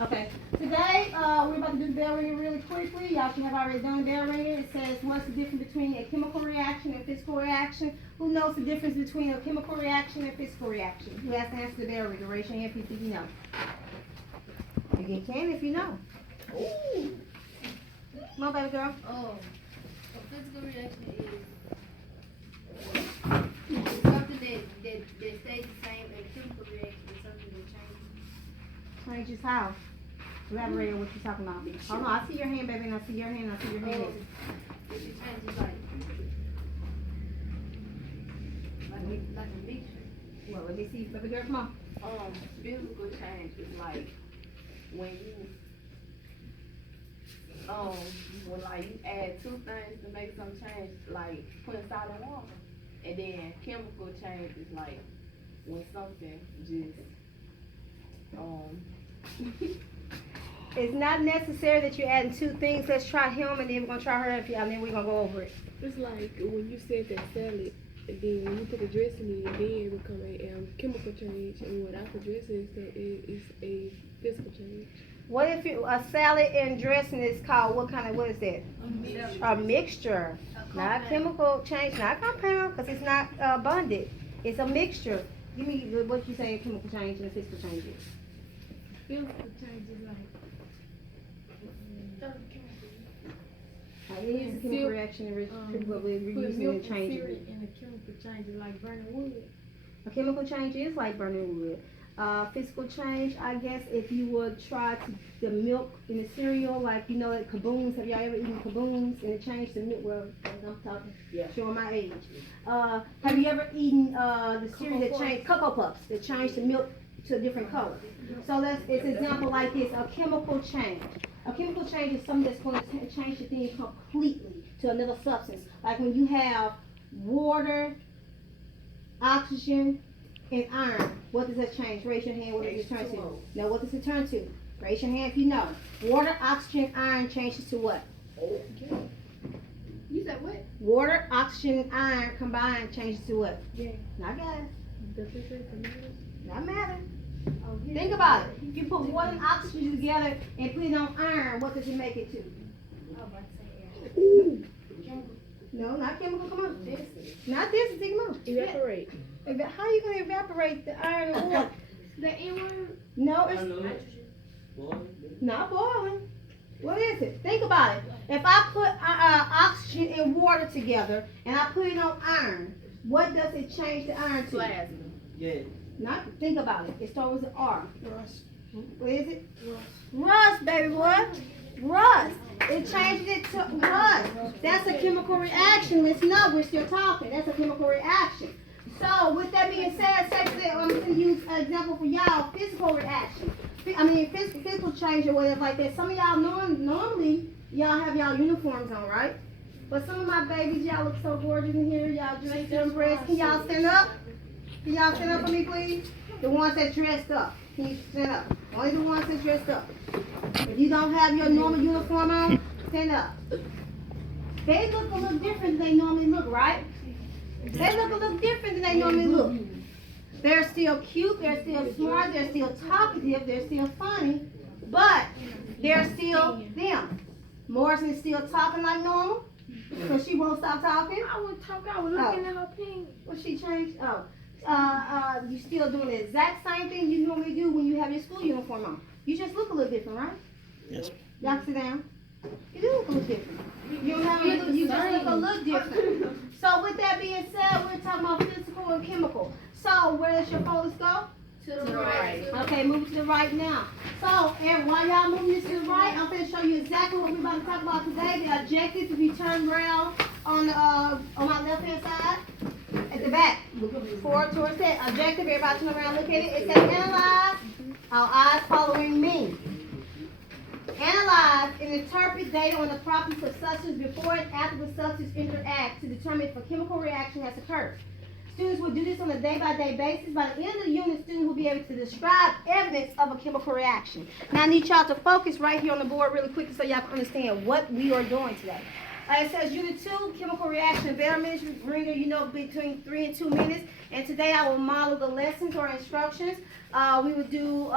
Okay. Today, we're about to do the bell ring really quickly. Y'all should have already done bell ringing. It says, what's the difference between a chemical reaction and physical reaction? Who knows the difference between a chemical reaction and physical reaction? Who has to answer the bell ring? Raise your hand if you think you know. You can if you know. Ooh. Come on, baby girl. Oh, a physical reaction is something that stays the same, and a chemical reaction is something that changes. Changes how? Elaborate on what you're talking about. Hold on, I see your hand, baby, and I see your hand, and I see your hand. If it changes like a mixture. Well, let me see, baby girl, come on. Physical change is like when you when like you add two things to make some change, like putting salt in water, and then chemical change is like when something just It's not necessary that you're adding two things. Let's try him, and then we're gonna try her, and then we're gonna go over it. It's like when you said that salad, and then when you put the dressing in, then it become a chemical change, and without the dressing, it's a physical change. What if a salad and dressing is called what is that? A mixture. Not a chemical change, not compound, because it's not abundant. It's a mixture. Give me what you say a chemical change and a physical change is. Physical change is like It is a chemical reaction and what we're using and changing. And a chemical change is like burning wood. A chemical change is like burning wood. Physical change, I guess, if you would try to the milk in the cereal, like you know, like Kaboons. Have y'all ever eaten Kaboons and it changed the milk? Well, I'm talking, showing my age. Have you ever eaten the cereal that changed Cocoa Puffs that changed the milk to a different color? So it's an example like this: a chemical change. A chemical change is something that's going to change the thing completely to another substance. Like when you have water, oxygen, and iron. What does that change? Raise your hand. What does it turn to? No, what does it turn to? Raise your hand if you know. Water, oxygen, iron changes to what? You said what? Water, oxygen, iron combined changes to what? Yeah. Not gas. Does it say tomatoes? Not matter. Think about it. If you put water and oxygen together and put it on iron, what does it make it to? No, not chemical. Come on. Not this. Come on. Evaporate. How are you going to evaporate the iron and water? The N word? No, it's not boiling. What is it? Think about it. If I put oxygen and water together and I put it on iron, what does it change the iron to? Plasma. Yeah. Not. Think about it. It starts with an R. Rust. What is it? Rust, baby boy. Rust. It changes it to rust. That's a chemical reaction. Let's know we're still talking. That's a chemical reaction. So, with that being said, I'm going to use an example for y'all, physical reaction. Physical change or whatever like that. Some of y'all normally, y'all have y'all uniforms on, right? But some of my babies, y'all look so gorgeous in here. Y'all dressed and dressed. Can y'all stand up? Can y'all stand up for me, please? The ones that dressed up. Can you stand up? Only the ones that dressed up. If you don't have your normal uniform on, stand up. They look a little different than they normally look, right? They look a little different than they normally look. They're still cute, they're still smart, they're still talkative, they're still funny, but they're still them. Morrison is still talking like normal, so she won't stop talking. I was talking. I was looking at her pink. What she changed? You still doing the exact same thing you normally do when you have your school uniform on. You just look a little different, right? Yes. Y'all sit down. You do look a little different. You don't have a look, you just look a little different. So with that being said, we're talking about physical and chemical. So where does your focus go? To the right. Okay, move to the right now. So, and while y'all moving this to the right, I'm going to show you exactly what we're about to talk about today. The objective, if you turn around on my left-hand side, at the back, forward towards that. Objective, everybody turn around, look at it. It says analyze, our eyes following me. Analyze and interpret data on the properties of substance before and after the substance interact to determine if a chemical reaction has occurred. Students will do this on a day-by-day basis. By the end of the unit, students will be able to describe evidence of a chemical reaction. Now, I need y'all to focus right here on the board really quickly so y'all can understand what we are doing today. It says Unit 2, Chemical Reaction, Betterment Ringer, between 3 and 2 minutes. And today I will model the lessons or instructions. We will do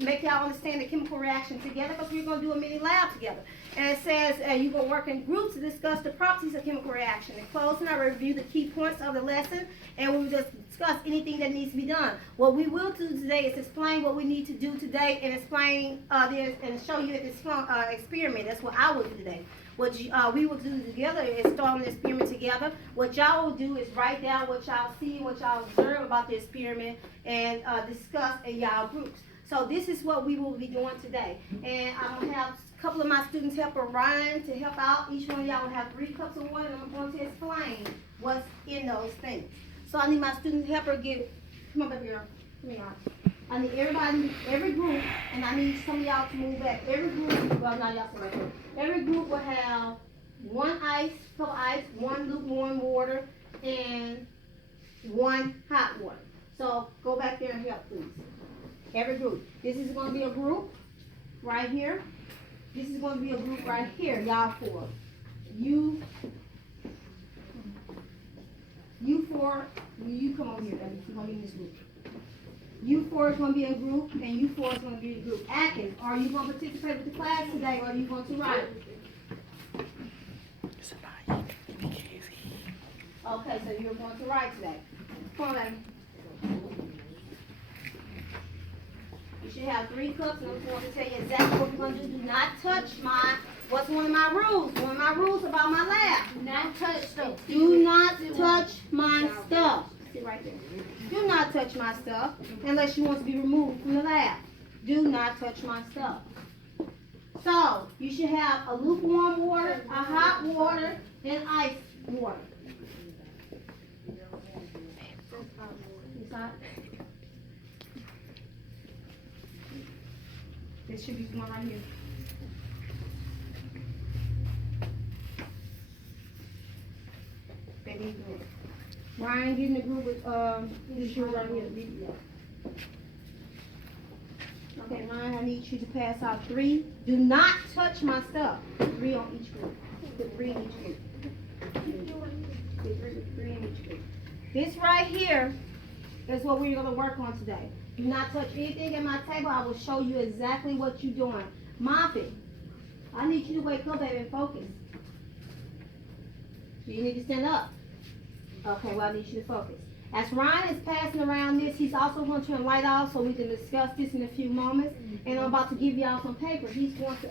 make y'all understand the chemical reaction together because we're going to do a mini lab together. And it says you will work in groups to discuss the properties of chemical reaction. In closing, I will review the key points of the lesson and we will just discuss anything that needs to be done. What we will do today is explain what we need to do today and explain this and show you this experiment. That's what I will do today. What we will do together is start an experiment together. What y'all will do is write down what y'all see, what y'all observe about the experiment, and discuss in y'all groups. So this is what we will be doing today. And I'm going to have a couple of my students help Ryan to help out. Each one of y'all will have 3 cups of water, and I'm going to explain what's in those things. So I need my student helper come on baby girl, come here. I need every group, and I need some of y'all to move back. Every group, well, not y'all, right here. Every group will have 1 cup of ice, 1 lukewarm water, and 1 hot water. So go back there and help, please. Every group. This is going to be a group right here. This is going to be a group right here, y'all 4. You 4, you come over here, baby. You're going to be in this group. You 4 is going to be a group, and you 4 is going to be a group. Atkins, are you going to participate with the class today, or are you going to write? Okay, so you're going to write today. Come on, baby. You should have 3 cups, and I'm going to tell you exactly what we're going to do. Do not touch what's one of my rules? One of my rules about my lab. Do not touch stuff. Do not touch my stuff. Sit right there. Do not touch my stuff unless you want to be removed from the lab. Do not touch my stuff. So, you should have a lukewarm water, a hot water, and ice water. It's hot. There should be one right here. Baby, Ryan, get in the group with this yours right here. Okay, Ryan, I need you to pass out 3. Do not touch my stuff. 3 on each group. Put 3 in each group. Put 3 in each group. This right here is what we're going to work on today. Do not touch anything at my table. I will show you exactly what you're doing. Mop it. I need you to wake up, baby, and focus. You need to stand up. Okay, well, I need you to focus. As Ryan is passing around this, he's also going to turn light off so we can discuss this in a few moments. And I'm about to give y'all some paper. He's going to,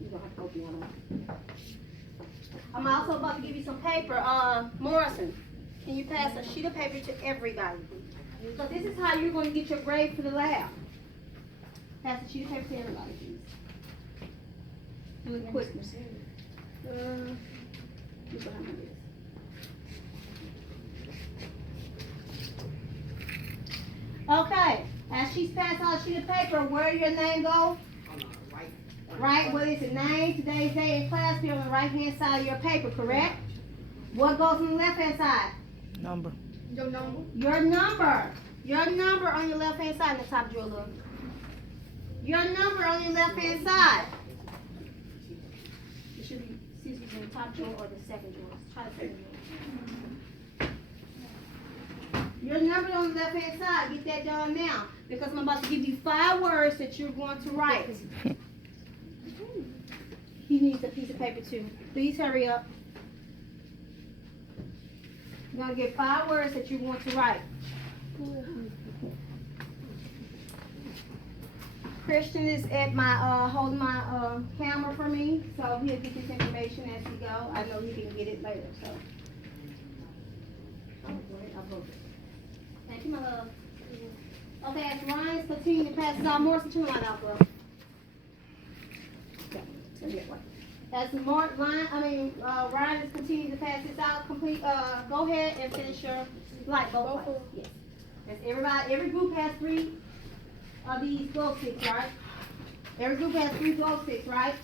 you're going to have to open that up. I'm also about to give you some paper. Morrison, can you pass a sheet of paper to everybody? So this is how you're going to get your grade for the lab. Pass a sheet of paper to everybody, please. Do it quick. Okay, as she's passing out a sheet of paper, where your name go? Right, what is it? Name, today's day, and class be on the right hand side of your paper, correct? What goes on the left hand side? Number. Your number. Your number. Your number on your left hand side in the top drawer, look. Your number on your left hand side. It should be scissors in the top drawer or the second drawer. Try the second drawer. Your number on the left hand side. Get that done now. Because I'm about to give you 5 words that you're going to write. He needs a piece of paper too. Please hurry up. You're going to get 5 words that you're going to write. Christian is at my holding my camera for me, so he'll get this information as we go. I know he can get it later, so. Thank you, my love. Okay, as Ryan's continuing to pass it out, Morrison, turn the light out, girl. Okay, turn it way. As Ryan is continuing to pass this out, go ahead and finish your light bulb. Yes. That's every group has 3 of these glow sticks, right? Every group has 3 glow sticks, right?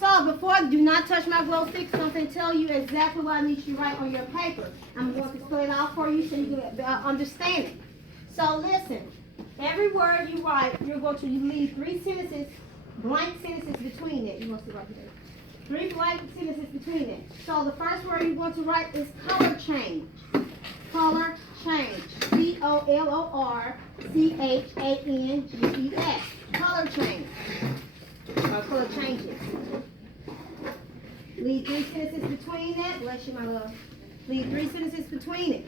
So do not touch my glow sticks. I'm going to tell you exactly what I need you to write on your paper. I'm going to spell it out for you so you can understand it. So listen, every word you write, you're going to leave 3 sentences blank sentences between it. You want to see right here. 3 blank sentences between it. So the first word you want to write is color change. Color change. COLORCHANGES. Color change. Or color changes. Leave 3 sentences between that. Bless you, my love. Leave 3 sentences between it.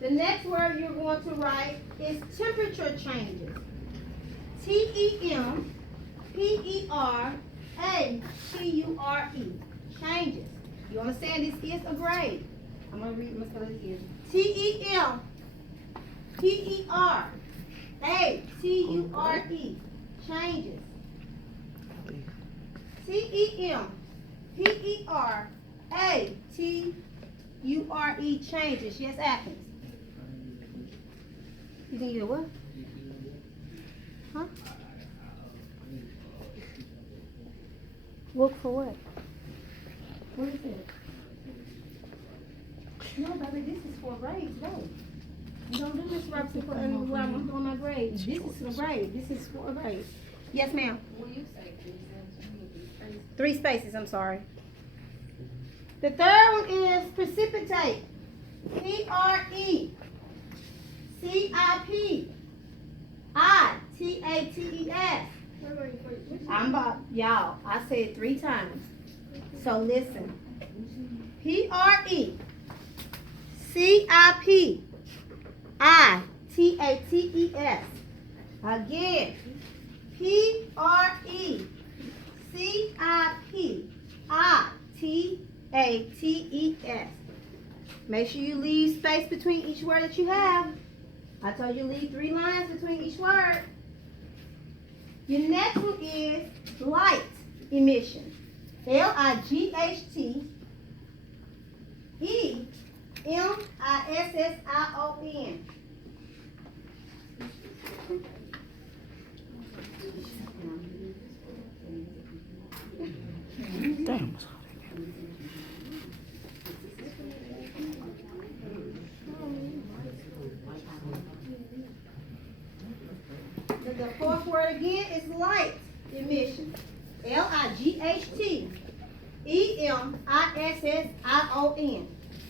The next word you're going to write is temperature changes. TEMPERATURE. Changes. You understand this is a grade. I'm going to read my spell it again. TEMPERATURE. Changes. TEMPERATURE. Changes. Yes, Atkins. You think you're what? Huh? Look for what? What is it? No, baby, this is for grades, no. You don't do this where I'm doing my grades. This is for grade. This is for a grade. Yes, ma'am. When you say 3 sentences, you mean 3 3 spaces? spaces, I'm sorry. The third one is precipitate. PRECIPITATES. I'm about, y'all, I said it 3 times. So listen. PRECIPITATES. Again. PRECIPITATES. Make sure you leave space between each word that you have. I told you leave 3 lines between each word. Your next one is light emission. LIGHTEMISSION. Damn. The 4th word again is light emission. LIGHTEMISSION.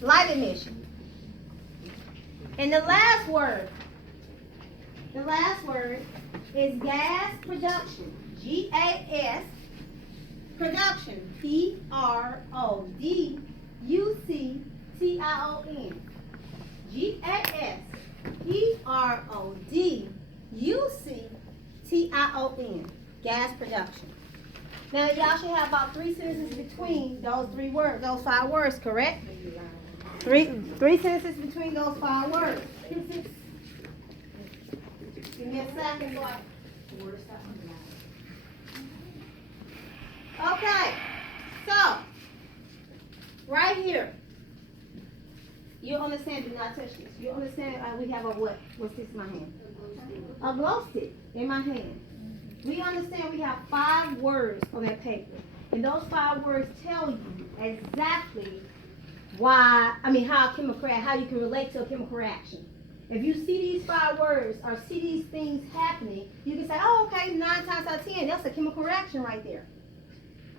Light emission. And the last word is gas production. GAS production. PRODUCTION. GAS PRODUCTION. Gas production. Now y'all should have about 3 sentences between those 3 words, those 5 words, correct? 3 sentences between those 5 words. Give me a second, boy. Okay, so right here, you understand? Do not touch this. You understand? We have a what? What's this in my hand? A glow stick in my hand. We understand we have 5 words on that paper, and those 5 words tell you exactly how you can relate to a chemical reaction. If you see these 5 words or see these things happening, you can say, oh, okay, 9 times out of 10, that's a chemical reaction right there.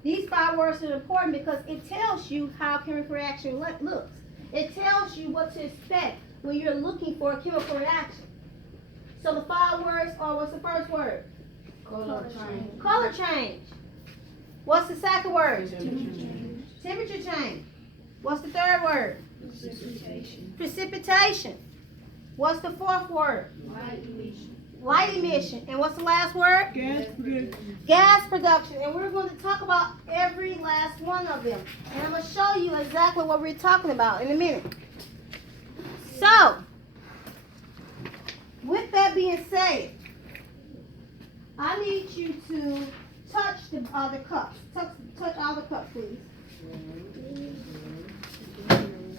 These 5 words are important because it tells you how a chemical reaction looks. It tells you what to expect when you're looking for a chemical reaction. So the 5 words are, what's the first word? Color change. Color change. What's the second word? Temperature change. Temperature change. What's the third word? Precipitation. Precipitation. What's the 4th word? Light emission. Light emission. And what's the last word? Gas production. Gas production. And we're going to talk about every last one of them. And I'm going to show you exactly what we're talking about in a minute. So, with that being said, I need you to touch the other cups. Touch all the cups, please.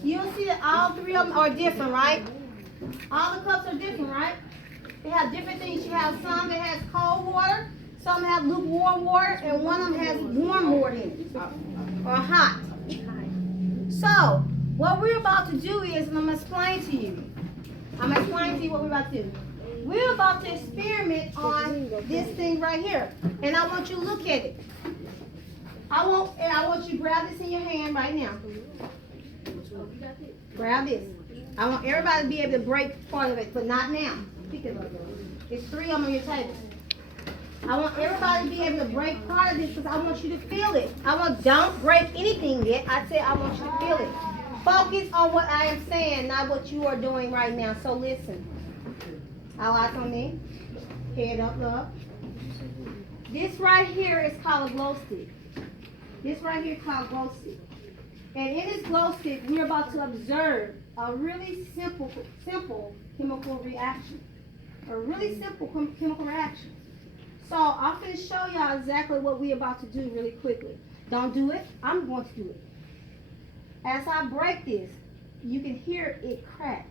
You'll see that all 3 of them are different, right? All the cups are different, right? They have different things. You have some that has cold water, some have lukewarm water, and one of them has warm water in it, or hot. So, what we're about to do is, and I'm going to explain to you, I'm explaining to you what we're about to do. We're about to experiment on this thing right here. And I want you to look at it. I want you to grab this in your hand right now. Grab this. I want everybody to be able to break part of it, but not now. Pick it up. It's 3 of them on your table. I want everybody to be able to break part of this because I want you to feel it. Don't break anything yet. I said I want you to feel it. Focus on what I am saying, not what you are doing right now. So listen. All eyes on me. Head up, love. This right here is called a glow stick. This right here is called glow stick. And in this glow stick, we're about to observe a really simple chemical reaction. A really simple chemical reaction. So I'm going to show y'all exactly what we're about to do really quickly. Don't do it. I'm going to do it. As I break this, you can hear it crack.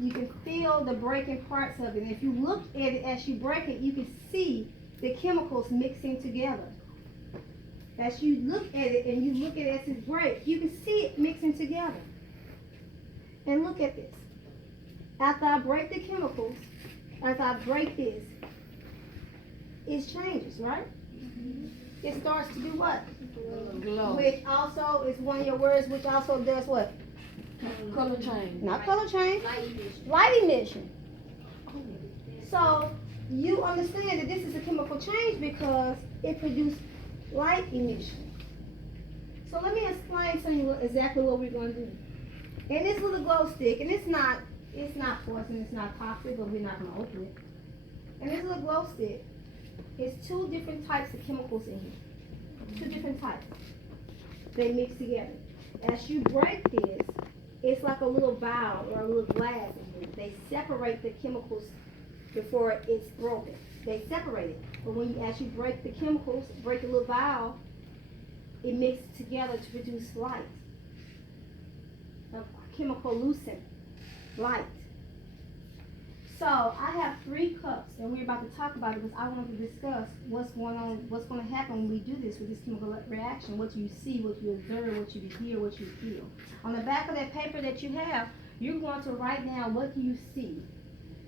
You can feel the breaking parts of it. And if you look at it as you break it, you can see the chemicals mixing together. As you look at it and you look at it as it breaks, you can see it mixing together. And look at this. After I break the chemicals, as I break this, it changes, right? It starts to do what? Glow. Which also is one of your words, which also does what? Color change. Not color change. Light emission. So you understand that this is a chemical change because it produces light emission. So let me explain to you exactly what we're going to do. And this little glow stick, and it's not poison, it's not toxic, but we're not going to open it. And this little glow stick is 2 different types of chemicals in here. 2 different types. They mix together. As you break this, it's like a little vial or a little glass in here. They separate the chemicals before it's broken. They separate it. But as you break the chemicals, break the little vial, it mixes together to produce light. A chemical lucent light. So I have 3 cups, and we're about to talk about it because I want to discuss what's going to happen when we do this with this chemical reaction. What you see, what you observe, what you hear, what you feel. On the back of that paper that you have, you're going to write down what do you see,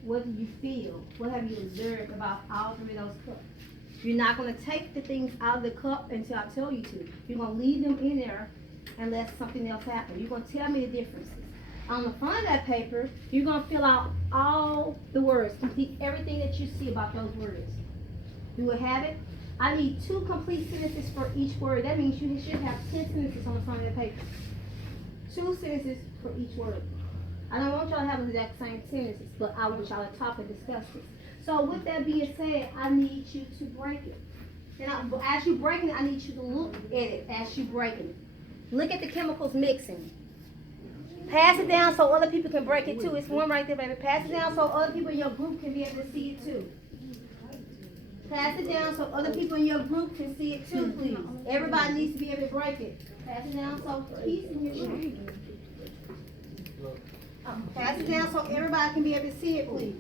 what do you feel, what have you observed about all 3 of those cups. You're not going to take the things out of the cup until I tell you to. You're going to leave them in there unless something else happens. You're going to tell me the differences. On the front of that paper, you're going to fill out all the words, complete everything that you see about those words. You will have it. I need 2 complete sentences for each word. That means you should have 10 sentences on the front of that paper. 2 sentences for each word. I don't want y'all to have the exact same sentences, but I want y'all to talk and discuss this. So with that being said, I need you to break it. And as you break it, I need you to look at it as you break it. Look at the chemicals mixing. Pass it down so other people can break it too. It's one right there, baby. Pass it down so other people in your group can be able to see it too. Pass it down so other people in your group can see it too, please. Everybody needs to be able to break it. Pass it down so peace in your group. Pass it down so everybody can be able to see it, please.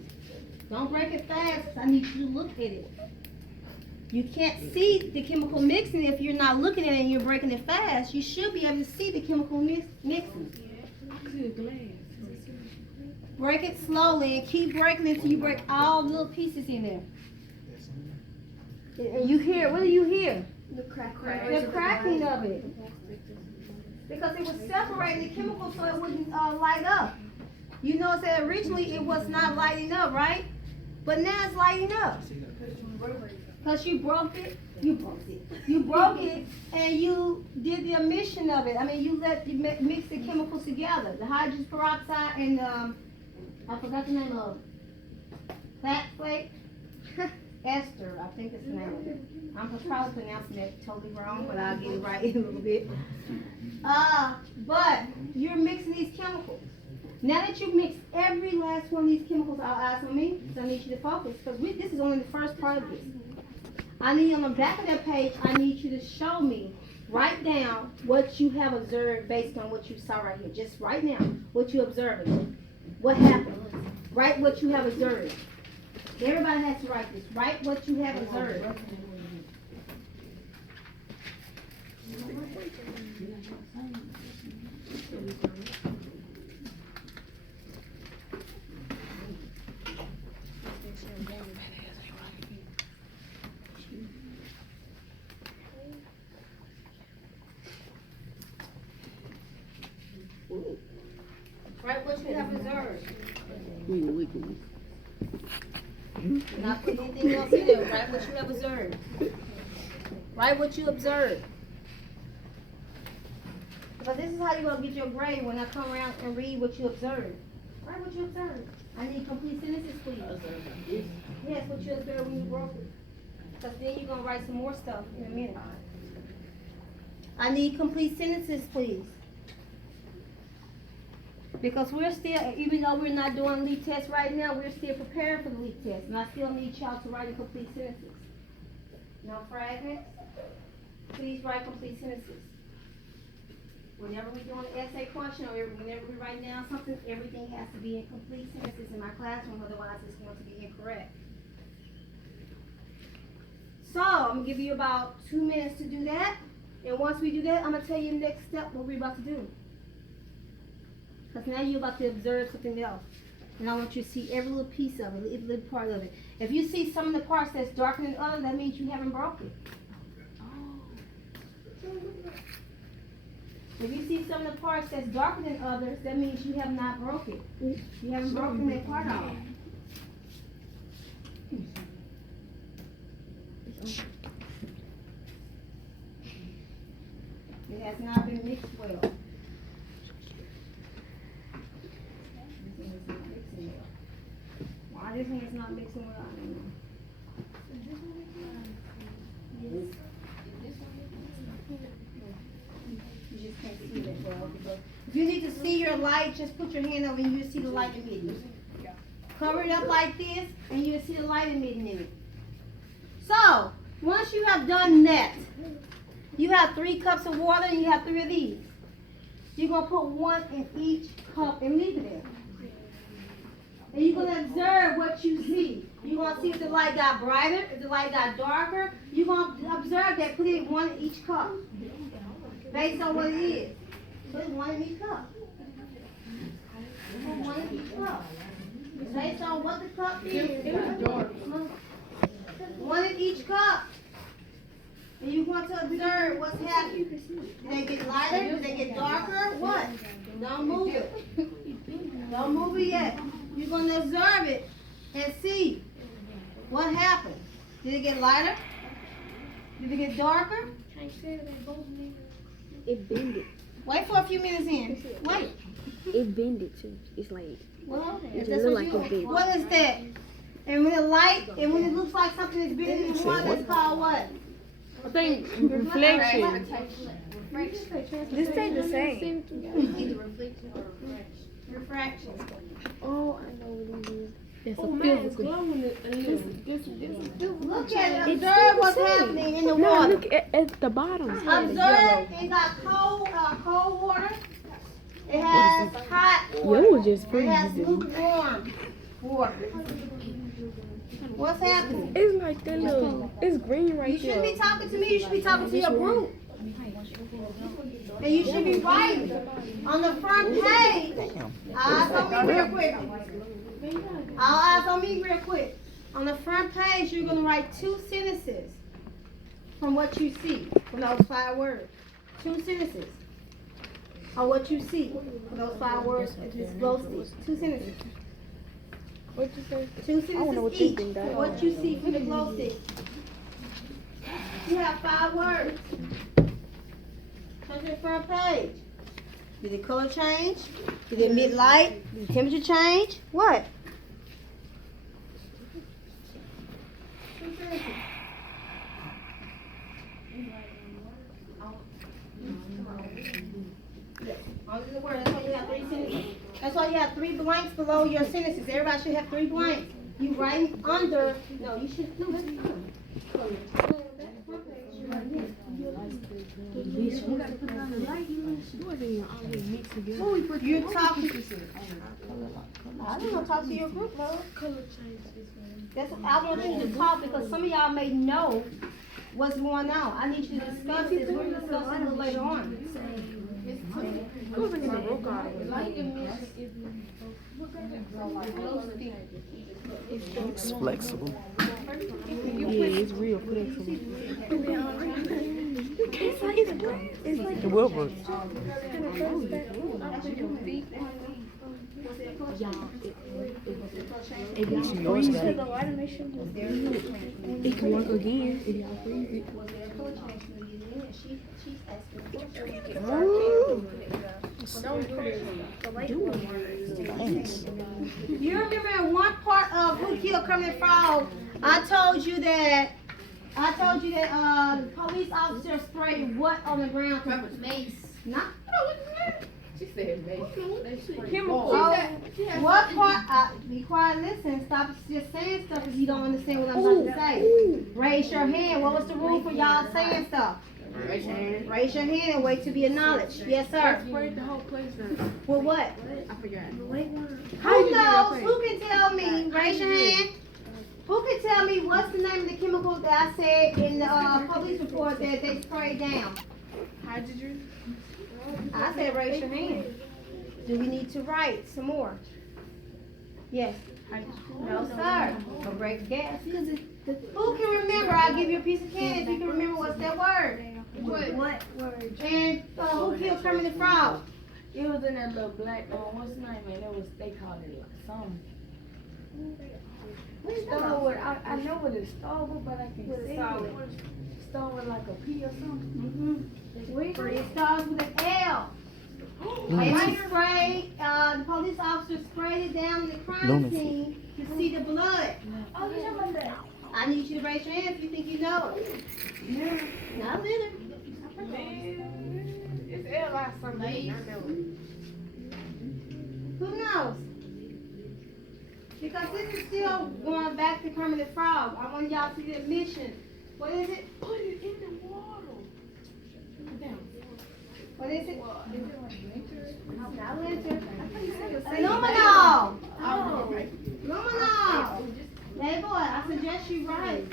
Don't break it fast. I need you to look at it. You can't see the chemical mixing if you're not looking at it and you're breaking it fast. You should be able to see the chemical mixing. Break it slowly and keep breaking it until you break all the little pieces in there. And you hear, what do you hear? The crack. The cracking of it. Because it was separating the chemicals so it wouldn't light up. You notice that originally it was not lighting up, right? But now it's lighting up. Because you broke it. You broke it and you did the emission of it. I mean, you mix the chemicals together. The hydrogen peroxide and, I forgot the name of it. Fat flake? Ester, I think it's the name of it. I'm probably pronouncing it totally wrong, but I'll get it right in a little bit. But you're mixing these chemicals. Now that you mix every last one of these chemicals, all eyes on me, so I need you to focus, because this is only the first part of this. I need on the back of that page, I need you to show me, write down what you have observed based on what you saw right here. Just write down what you observed. What happened? Write what you have observed. Everybody has to write this. Write what you have observed. Write what you have observed. We Not put anything else in there. Write what you have observed. Write what you observed. Because this is how you're going to get your grade when I come around and read what you observed. Write what you observed. I need complete sentences, please. Yes, what you observed when you broke it. Because then you're going to write some more stuff in a minute. I need complete sentences, please. Because we're still, even though we're not doing LEAP test right now, we're still preparing for the LEAP test. And I still need y'all to write in complete sentences. No fragments. Please write complete sentences. Whenever we're doing an essay question or whenever we're writing down something, everything has to be in complete sentences in my classroom, otherwise it's going to be incorrect. So, I'm going to give you about 2 minutes to do that. And once we do that, I'm going to tell you the next step, what we're about to do. Because now you're about to observe something else. And I want you to see every little piece of it, every little part of it. If you see some of the parts that's darker than others, that means you haven't broken it. If you see some of the parts that's darker than others, that means you have not broken it. You haven't broken that part off. It has not been mixed well. Why this one is not mixing well, I don't know. Yes. You just can't see that well. Because if you need to see your light, just put your hand over and you'll see the light emitting. Cover it up like this and you'll see the light emitting in it. So, once you have done that, you have 3 cups of water and you have 3 of these. You're going to put 1 in each cup and leave it there. And you're going to observe what you see. You're going to see if the light got brighter, if the light got darker. You're going to observe that, put it 1 in each cup. Based on what it is. Put 1 in each cup. Put 1 in each cup. Based on what the cup is. 1 in each cup. And you want to observe what's happening. Do they get lighter? Do they get darker? What? Don't move it. Don't move it yet. You're going to observe it and see what happened. Did it get lighter? Did it get darker? It bended. Wait for a few minutes in. Wait. It bended too. It's like Well, it if just that's look what like you, it did. what is that? And when the light, and when it looks like something is bigger than one, that's called what? I think reflection. This stayed the same. Either reflection or refraction. Refraction. Oh, I know what it is. That's Oh, a man, it's physical. glowing. This is a physical. Look at it. It's Observe still what's the same. happening in the No, water. look at the bottom. Observe, it got cold water. It has hot water. You was just It has freezing. lukewarm water. What's happening? It's like that little. It's green right You shouldn't there. be talking to me. You should be talking to your group. And you should be writing on the front page. Eyes on me real quick. All eyes on me real quick. On the front page, you're going to write 2 sentences from what you see, from those 5 words. 2 sentences on what you see from those 5 words at this glow stick. 2 sentences. What you say? 2 I wanna know sentences what you each think that from what you see from the glow stick. You have 5 words. Turn to the front page. Did the color change? Did it emit light? Did the temperature change? What? 2 sentences. Only the word. That's why you have 3 sentences. That's why you have 3 blanks below your sentences. Everybody should have 3 blanks. You write under. No, you should. No, that's fine. You're talking. I don't know. Talk to your group, love. That's what I want you to talk because some of y'all may know what's going on. I need you to discuss this. We're gonna discuss it a little later on. It's flexible. Yeah, it's real flexible. It will work. Y'all, if Yours y'all freeze got it, it. The water machine was there. it can work again if y'all freeze it. Was there a color change when you get in? She's asking. Thanks. You remember in one part of Who Killed Kermit the Frog, I told you that police officer sprayed what on the ground? Mace. Not. She said, "Baby." Chemical. Oh, what part? Be quiet. Listen. Stop just saying stuff if you don't understand what I'm about to say. Raise your hand. What was the rule for y'all saying stuff? Raise your hand. Raise your hand and wait to be acknowledged. Yes, sir. Sprayed the whole place down. Well, what? I forgot. Who knows? Who can tell me? Raise your hand. Who can tell me what's the name of the chemical that I said in the police report that they sprayed down? Hydrogen. I said raise your hand. Do we need to write some more? Yes. No, sir. Or break gas. Who can remember? I'll give you a piece of candy if you can remember what's that word. What word? And Who Killed Kermit the Frog? It was in that little black, what's the name, and it was, they called it like something. Starwood, I know what it's Starwood, but I can't say it. Starwood like a P or something. It starts with an L. And sprayed, the police officer sprayed it down the crime Lunacy. scene to see the blood. Oh, you talking about that? I need you to raise your hand if you think you know it. Not little. It's L.I. something. I know it. Who knows? Because this is still going back to Kermit the Frog. I want y'all to see the admission. What is it? Put it in the water. What is it? Not winter. Luminol. Luminol. Luminol. Hey boy, I suggest you write.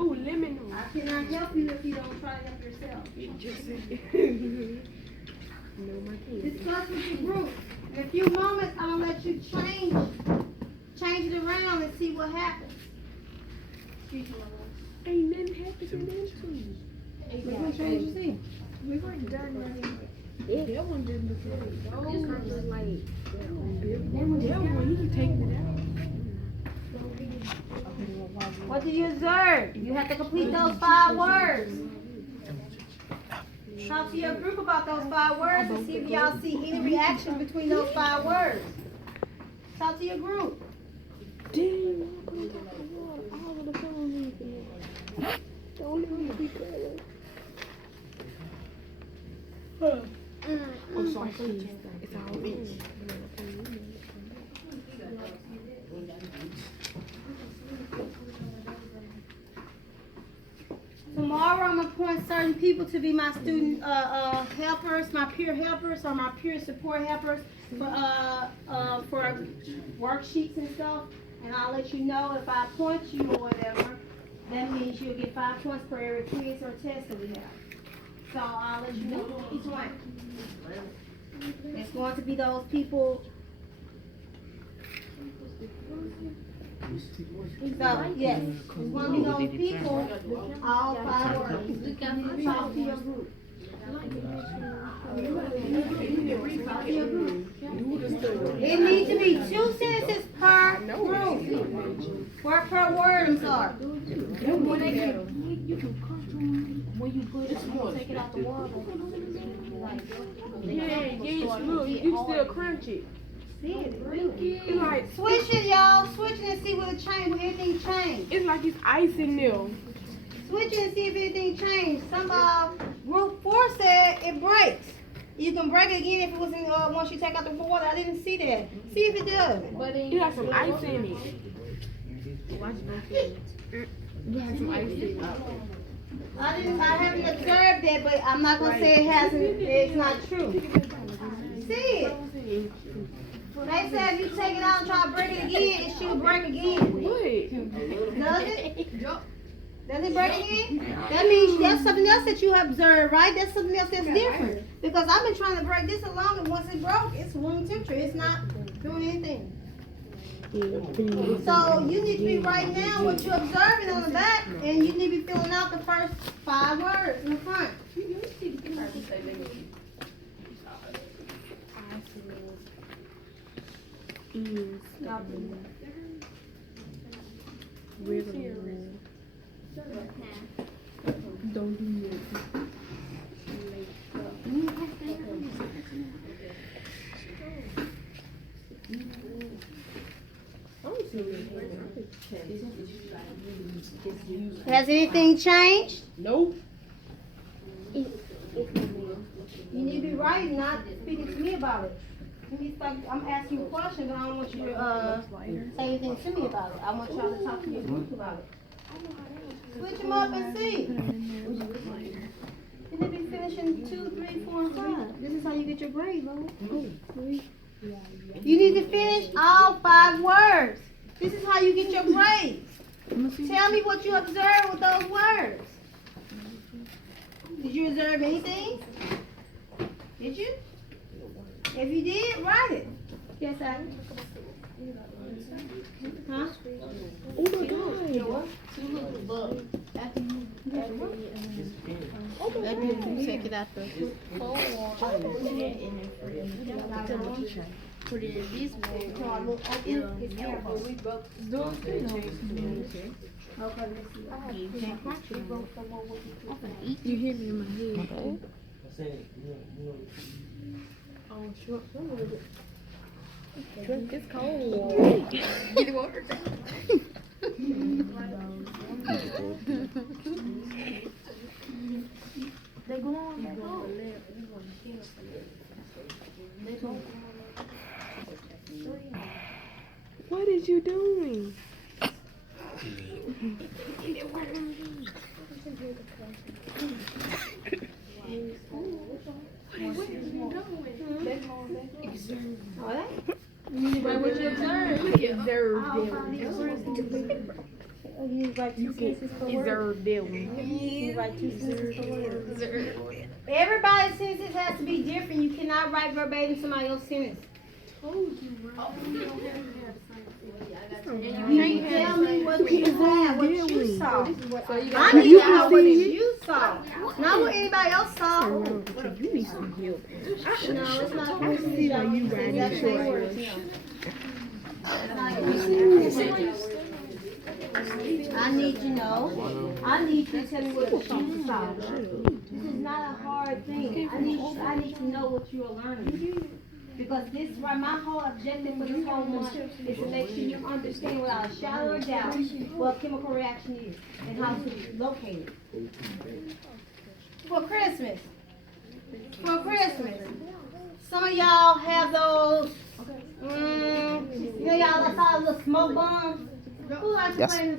Ooh, lemon. I cannot help you if you don't try to help yourself. No, my kid. Discuss with your group. In a few moments, I'm gonna let you change it around and see what happens. Ain't nothing happened to them too. What change you see? We were done. That one didn't look right. This one was like. That one, he taking it out. What did you observe? You have to complete those 5 words. Talk to your group about those 5 words and see if y'all see any reaction between those 5 words. Talk to your group. Damn, I'm gonna talk to water. All of the phone is don't let me be good. I'm sorry, it's all good. Tomorrow I'm gonna appoint certain people to be my student helpers, my peer helpers, or my peer support helpers for worksheets and stuff. And I'll let you know if I appoint you or whatever. That means you'll get 5 points per every quiz or test that we have. So I'll let you know each one. It's going to be those people. So, yes, it's going to be those people, all 5 words. Talk to your group. It needs to be 2 sentences per group. Per word, I'm sorry. When you put it, take it out the water. Yeah, look, you can still crunch it. It's like, Switch it, y'all. Switch it and see what it changed, what anything changed. it's like it's ice in there. Switch it and see if anything changed. Group 4 said it breaks. You can break it again if it was in, once you take out the water. I didn't see that. See if it does. It got some ice in it. Watch it got some ice in it. I haven't observed that, but I'm not gonna say it's not true. See it. They said if you take it out and try to break it again, it should break again. What? Does it? Does it break again? That means that's something else that you observed, right? That's something else that's different. Because I've been trying to break this along, and once it broke, it's room temperature. It's not doing anything. So you need to be writing down what you're observing on the back, and you need to be filling out the first 5 words in the front. is regular wool. Don't do nothing. Has anything changed? Nope. You need to be writing, not speaking to me about it. You need to start, I'm asking you questions, and I don't want you to, say anything to me about it. I want y'all to talk to your group about it. Switch them up and see. And they be finishing 2, 3, 4, and 5. This is how you get your grade, Lord. You need to finish all 5 words. This is how you get your grades. Tell me what you observed with those words. Did you observe anything? Did you? If you did, write it. Yes, Adam. Huh? Oh my God. Take it out the put it in this bowl. You hear me in my head. Oh, sure. It's cold. Get it water. They go on. What is you doing? Everybody's sentences has to be different. You cannot write verbatim somebody else's sentence. You need to tell me what you have, what you saw. I need to know what you saw, not what anybody else saw. No, it's not. I see that you write I need to know. I need you to tell me what you saw. This is not a hard thing. I need to know what you are learning. Because this, right, my whole objective for this whole month is to make sure you understand without a shadow of doubt what a chemical reaction is and how to locate it. For Christmas, some of y'all have those, you know, y'all saw little smoke bombs. Who likes to play in the